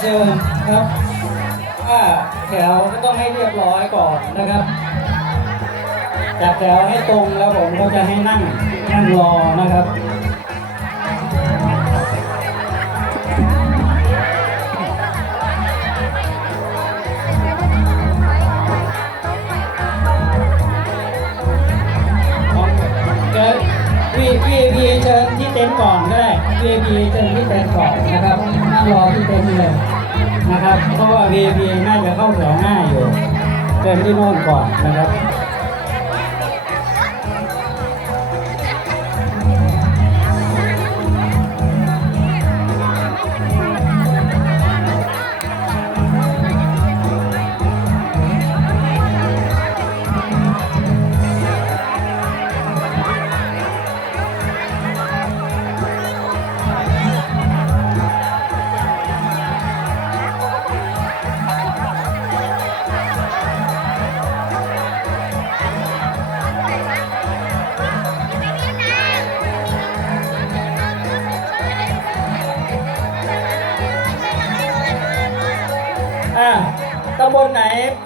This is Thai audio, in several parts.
เชิญครับว่าแถวก็ต้องให้เรียบร้อยก่อนนะครับจากแถวให้ตรงแล้วผมก็จะให้นั่งนั่งรอนะครับเชิญวีวีวีเชิญที่เต็นท์ก่อนก็ได้ วีวีเต็มที่เต็นท์ก่อนนะครับนั่งรอที่เต็นเลยนะครับ เพราะว่าวีวีน่าจะเข้าแถวง่ายอยู่เต็มที่โน่นก่อนนะครับ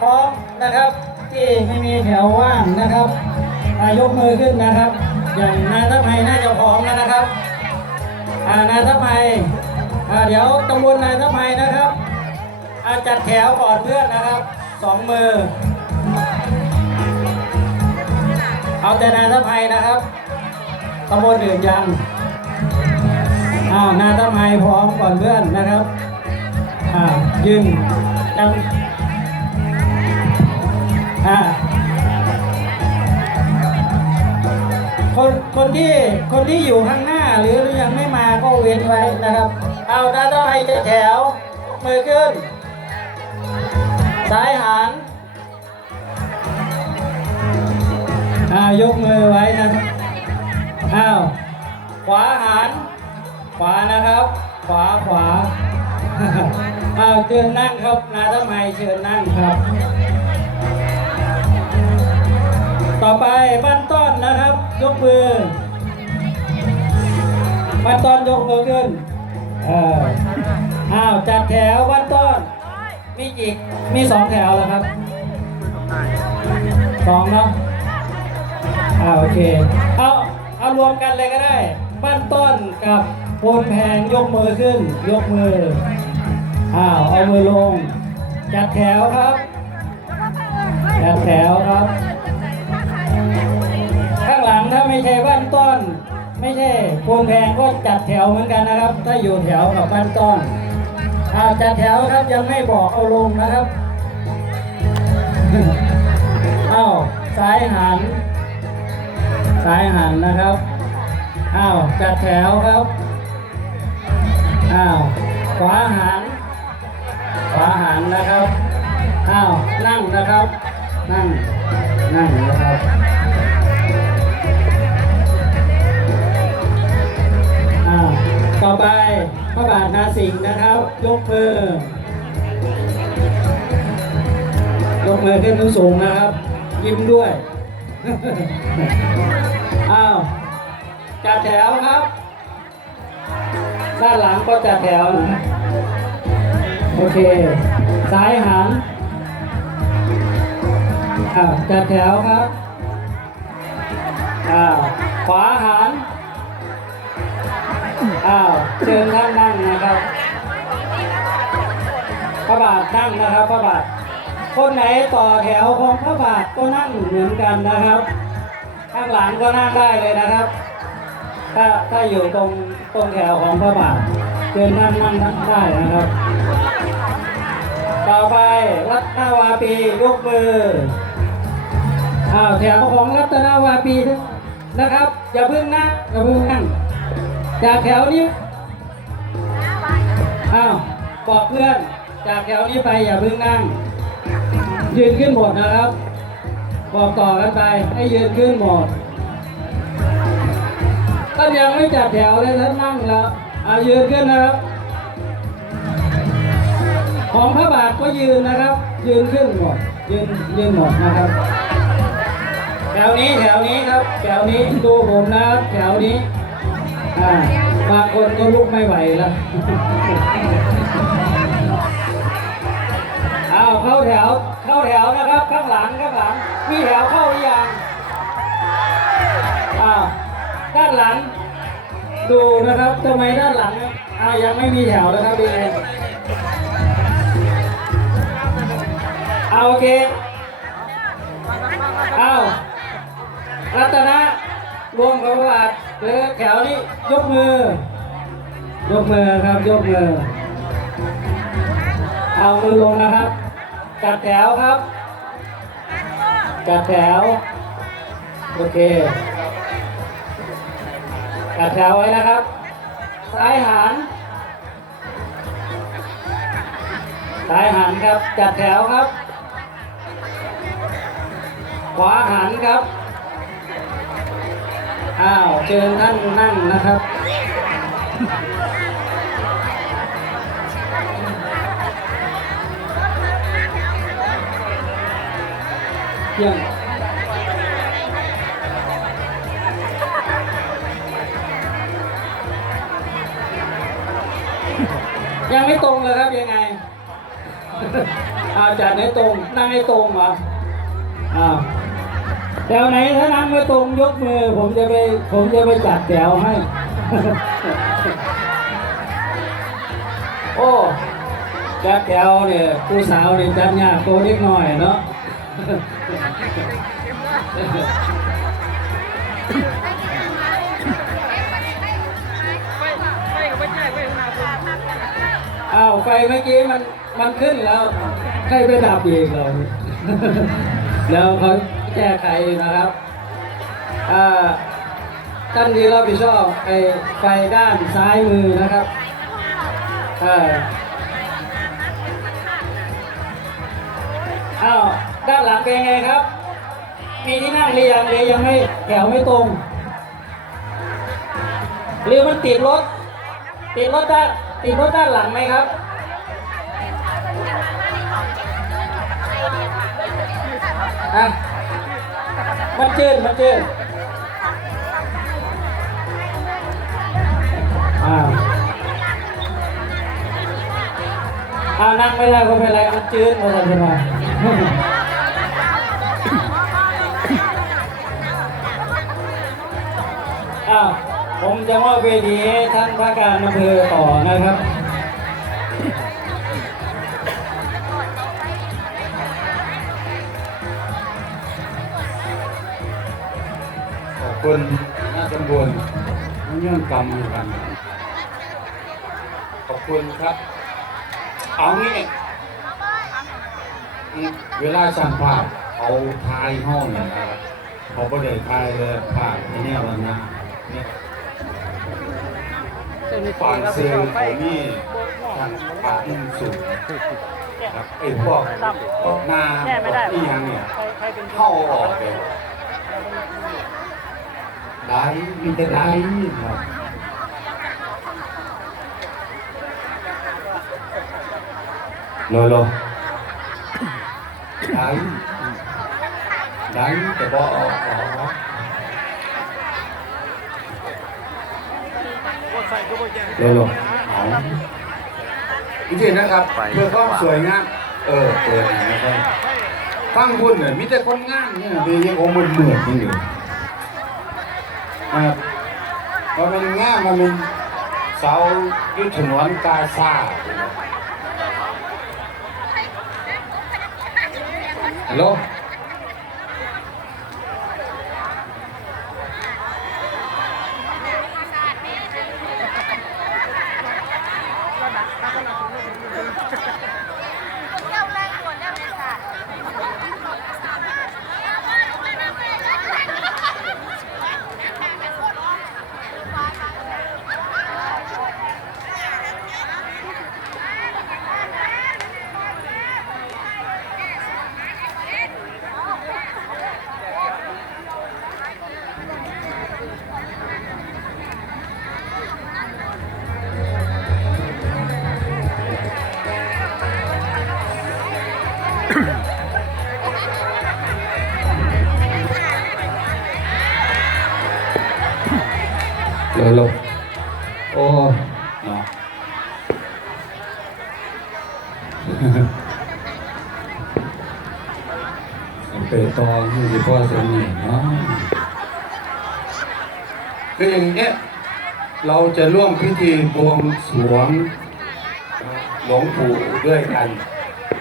พร้อมนะครับที่ไม่มีแถวว่างนะครับายกมือขึ้นนะครับ อย่างนาทัพไมน่าจะพร้อมแล้วนะครับอ่านาทัพไมอ่าเดี๋ยวตำบลนาทัพไมนะครับอาจัดแถวก่อนเพื่อนนะครับสองมือ เอาแต่นาทัพไมนะครับตำบลอื่นยังอ่านาทัพไมพร้อมก่อนเพื่อนนะครับอ่ายืนจัง อ่าคนคนที่คนที่อยู่ข้างหน้าหรือยังไม่มาก็เว้นไว้นะครับ เอาด้านต่อไปจะแถว มือขึ้นซ้ายหันอ่ายกมือไว้นะอ้าวขวาหันขวานะครับ ขวาขวาอ้าวเชิญนั่งครับนาทำไมเชิญนั่งครับ ต่อไปบ้านต้นนะครับ ยกมือบ้านต้นยกมือขึ้นอออ้าวจัดแถวบ้านต้นมีอีกมีสองแถวแล้วครับสองเนาะอ่าวโอเคเอาเอารวมกันเลยก็ได้ บ้านต้นกับโพนแพงยกมือขึ้น ยกมืออ้าวเอามือลง จัดแถวครับจัดแถวครับ ใช่บ้านต้นไม่ใช่โพนแพงก็จัดแถวเหมือนกันนะครับ ถ้าอยู่แถวกับบ้านต้นอ้าวจัดแถวครับยังไม่บอกเอาลงนะครับอ้าวซ้ายหันซ้ายหันนะครับอ้าวจัดแถวครับอ้าวขวาหันขวาหันนะครับอ้าวนั่งนะครับ นั่งนั่งนะครับ ต่อไปพระบาทนาสิงห์นะครับ ยกมือยกมือขึ้นสูงนะครับ ยิ้มด้วยอ้าวจัดแถวครับ ด้านหลังก็จัดแถวนะโอเคซ้ายหันอ้าวจัดแถวครับอ้าวขวาหัน อ้าวเชิญท่านนั่งนะครับพระบาทนั่งนะครับพระบาท คนไหนต่อแถวของพระบาทก็นั่งเหมือนกันนะครับ ข้างหลังก็นั่งได้เลยนะครับ ถ้าถ้าอยู่ตรงตรงแถวของพระบาทเชิญนั่งนั่งนั่งได้นะครับ ต่อไปรัตนาวาปียกมืออ้าวแถวของรัตนาวาปีนะครับ อย่าเพิ่งนั่งอย่าเพิ่งนั่ง จากแถวนี้ อ้าวบอกเพื่อน จากแถวนี้ไปอย่าเพิ่งนั่ง ยืนขึ้นหมดนะครับ บอกต่อกันไปให้ยืนขึ้นหมดถ้ายังไม่จัดแถวเลยท่านนั่งแล้วเอายืนขึ้นนะครับ ของพระบาทก็ยืนนะครับ ยืนขึ้นหมดยืนยืนหมดนะครับ แถวนี้แถวนี้ครับ แถวนี้ดูผมนะครับแถวนี้ บางคนก็ลุกไม่ไหวแล้วเอาเข้าแถว เข้าแถวนะครับ ข้างหลังข้างหลัง มีแถวเข้าหรือยังอ้าวด้านหลัง ดูนะครับทำไมด้านหลังอ้าวยังไม่มีแถวนะครับดีเลยเอาโอเคเอารัตนะวงเขาวัติ หรือแถวนี้ยกมือ ยกมือครับยกมือ เอามือลงนะครับ จัดแถวครับ จัดแถว โอเค จัดแถวไว้นะครับซ้ายหันซ้ายหันครับ จัดแถวครับ ขวาหันครับ อ้าวเชิญท่านนั่งนะครับเที่ยงยังไม่ตรงเลยครับยังไงอาจัดให้ตรง นั่งให้ตรงเหรออ้าว แถวไหนถ้านั่งไม่ตรงยกมือ ผมจะไปผมจะไปจัดแถวให้ โอ้จัดแถวเนี่ยผู้สาวเนี่ยจัดยากตัวเล็กน้อยเนาะอ้าวไฟเมื่อกี้มันมันขึ้นแล้วใครไปดับอีกเราแล้วเขา แก้ไขนะครับท่านที่รับผิดชอบไอ้ไฟด้านซ้ายมือนะครับอ่อ้าวด้านหลังเป็นไงครับมีที่นั่งหรือยังหรือยังไม่แถวไม่ตรงหรือมันติดรถ ติดรถด้านติดรถด้านหลังไหมครับอะ มันจืดมันจืดอ่าอ่านั่งไม่ได้ก็ไม่เป็นไรมันจืดมาเลยเป็นไรอ้าวผมจะมอบเวทีท่านพระการอำเภอต่อนะครับ คุณน่าตำบลน้ำเงื่อนกรรมอยู่กัน ขอบคุณครับ เอางี้เวลาสั่งภาพเอาทายห้องนะครับเขาไม่ได้ทายเลยภาพในแนวนั้นนะเนี่ยปานเซลเขานี่ทางปากมุ่งสูงครับไอ้พวกพวกนาพวกที่ยังเนี่ยเข้าออกเลย ได้มีแต่ได้ครับโลโลได้ได้แต่บ่ออกขอโลโลเอาจริงๆนะครับเพื่อความสวยงามเออเปิดนะครับฟังคุณเนี่ยมีแต่คนงามเนี่ยมียังโอ้มันเหมือนจริงอยู่ ครับมันเป็นง่ามมันเป็นเสายุทธนวนกาซาฮัลโหล ไปต่อที่พ่อสนิทเนาะคืออย่างเงี้ยเราจะร่วมพิธีบวงสรวงหลวงปู่ด้วยกัน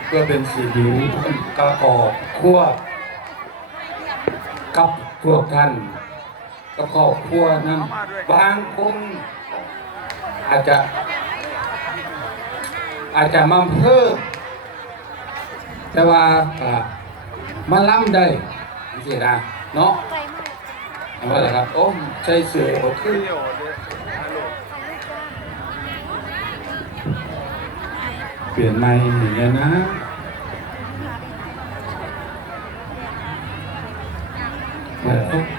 เพื่อเป็นสิริกระกอบคั่วกับพวกท่านกับครอบครัวนั้นบางคนอาจจะ อาจจะมาเพิ่มแต่ว่า มาล้ำได้สินะเนาะเอาว่าอะไรครับ โอ้ใช่เสือโอขึ้นเปลี่ยนใหม่อย่างเงี้ยนะเออ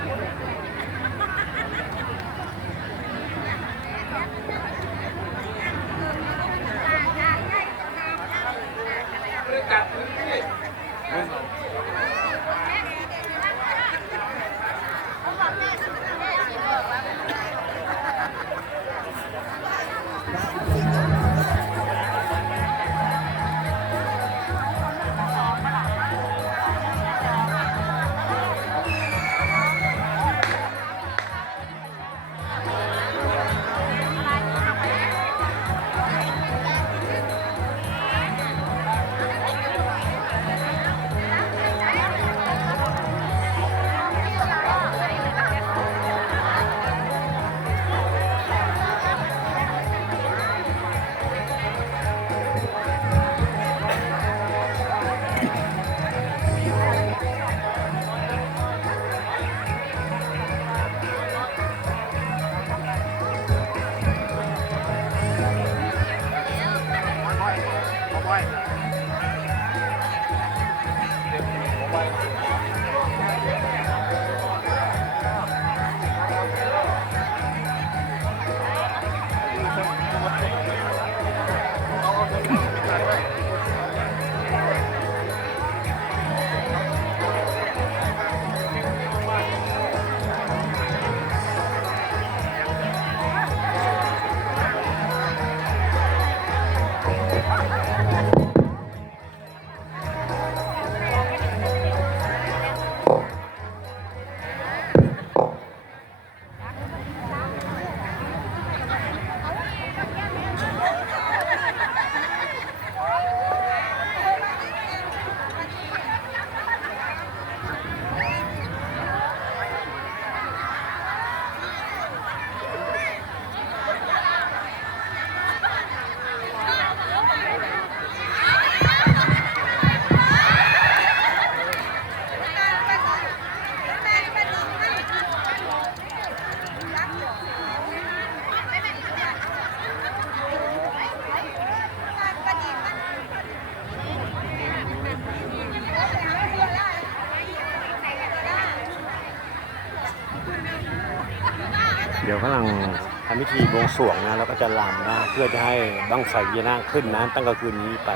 พิธีบวงสรวงนะแล้วก็จะลำนะเพื่อจะให้บั้งไฟพญานาคขึ้นนะตั้งแต่คืนนี้ไป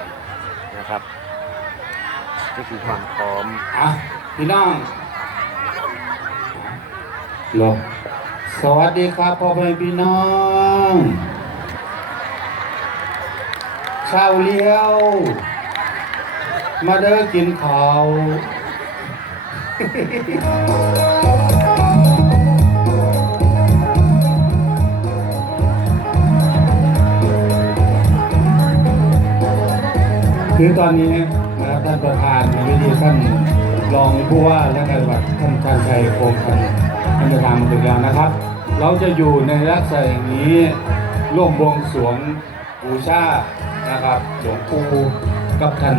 นะครับนี่คือความพร้อมอะพี่น้องหลบสวัสดีครับพ่อแม่พี่น้องเช้าเลี้ยว มาเด้อกินข้าว คือตอนนี้นะครับท่านประธานในวิธีท่านรองผู้ว่าและการวัดท่านชาญชัยโคงพันธ์ท่านประธานมาถึงแล้วนะครับ เราจะอยู่ในลักษณะอย่างนี้ร่วมบวงสรวงบูชานะครับหลวงปู่กับท่าน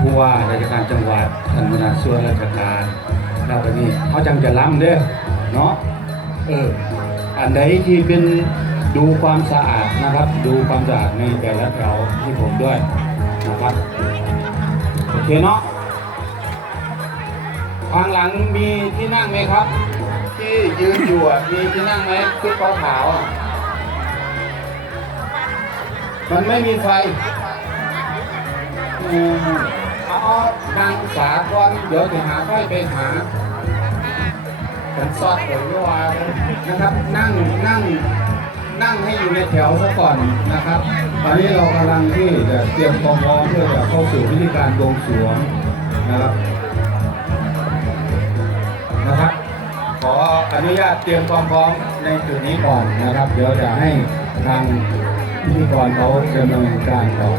ผู้ว่าราชการจังหวัดท่านหัวหน้าส่วนราชการแล้วก็นี้เขาจังจะล้ำเด้อเนาะเอออันใดที่เป็นดูความสะอาดนะครับ ดูความสะอาดในแต่ละแถวที่ผมด้วย นะครับ โอเคเนาะทางหลังมีที่นั่งไหมครับ ที่ยืนอยู่อะมีที่นั่งไหมชุดขาวขาวอะมันไม่มีไฟเออเอานางสาก่อนเดี๋ยวจะหาไฟไปหาผมซอดผมก็ว่านะครับ นั่งนั่ง นั่งให้อยู่ในแถวซะก่อนนะครับ ตอนนี้เรากำลังที่จะเตรียมกองร้องเพื่อจะเข้าสู่พิธีการดวงสวงนะครับนะครับ ขออนุญาตเตรียมกองร้องในจุดนี้ก่อนนะครับ เดี๋ยวจะให้ทางพิธีกรเขาดำเนินการก่อน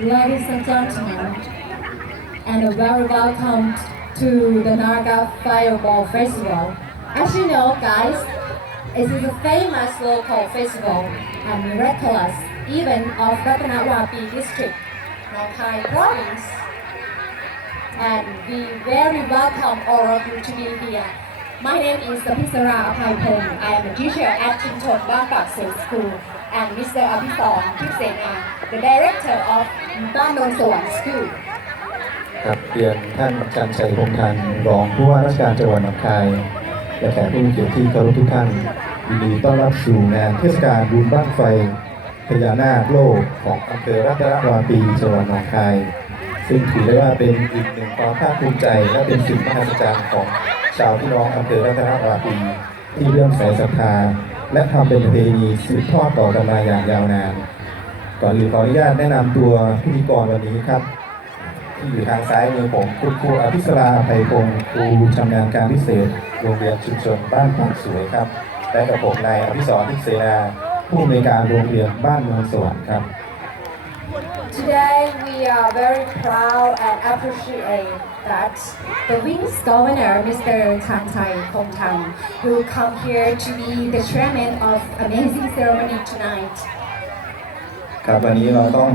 Ladies and gentlemen, and a very welcome to the Naga Fireball Festival. As you know, guys, it is a famous local festival and miraculous event of Ratanawapi district, Nokai province. And we very welcome all of you to be here. My name is Apisara Apaipong. I am a teacher at Chinchon Bangkok School and Mr. Apisong Kipsena, the director of Banon Swan School. ครับเรียนท่านจันชัยพงษ์ทันรองผู้ว่าราชการจังหวัดหนองคาย และแขกผู้มีเกียรติที่เคารพทุกท่านยินดีต้อนรับสู่งานเทศกาลบุญบ้างไฟพญานาคโลกของอำเภอรัตนวาปีจังหวัดหนองคาย ซึ่งถือได้ว่าเป็นอีกหนึ่งความภาคภูมิใจและเป็นสิ่งมหัศจรรย์ของชาวพี่น้องอำเภอรัตนวาปีที่เลื่อมใสศรัทธาและทำเป็นประเพณีสืบทอดต่อกันมาอย่างยาวนาน ก่อนอื่นขออนุญาตแนะนำตัวพิธีกรวันนี้ครับ ที่อยู่ทางซ้ายมือผมคุณครูอภิสราไพพงศ์ครูชำนาญการพิเศษ โรงเรียนชุมชนบ้านปากสวยครับ และกับผมนายอภิสรทิพย์เสนาผู้อำนวยการโรงเรียนบ้านเมืองสวรรค์ครับ Today we are very proud and appreciate that the Wings Governor, Mr. Tan Tai Kong Tang, who come here to be the chairman of amazing ceremony tonight. ครับวันนี้เราต้อง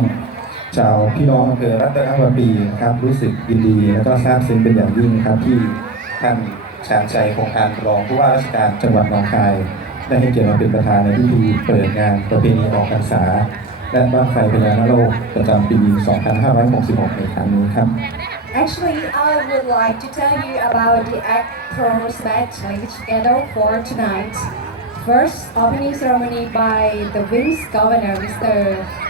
ชาวพี่น้องอำเภอรัตนวาปีครับรู้สึกยินดี และก็ซาบซึ้งเป็นอย่างยิ่งครับที่ท่านชาญชัยคงคานรองผู้ว่าราชการจังหวัดหนองคาย ได้ให้เกียรติมาเป็นประธานในพิธีเปิดงานประเพณีออกพรรษา และบ้างไฟพญานาคโลกประจำปี 2566 ในครั้งนี้ครับ Actually, I would like to tell you about the act prospect together for tonight. First, opening ceremony by the Wings Governor, Mr.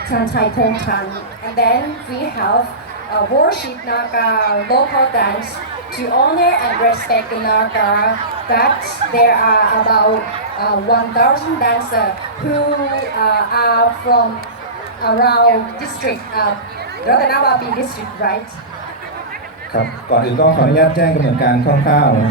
Tan Thai Kong Tan, and then we have a worship Naga local dance to honor and respect the Naga. That there are about uh, 1,000 dancers who uh, are from around district, uh, Ratanawapi district, right? ครับ ก่อนอื่นก็ขออนุญาตแจ้งกำหนดการคร่าวๆนะครับ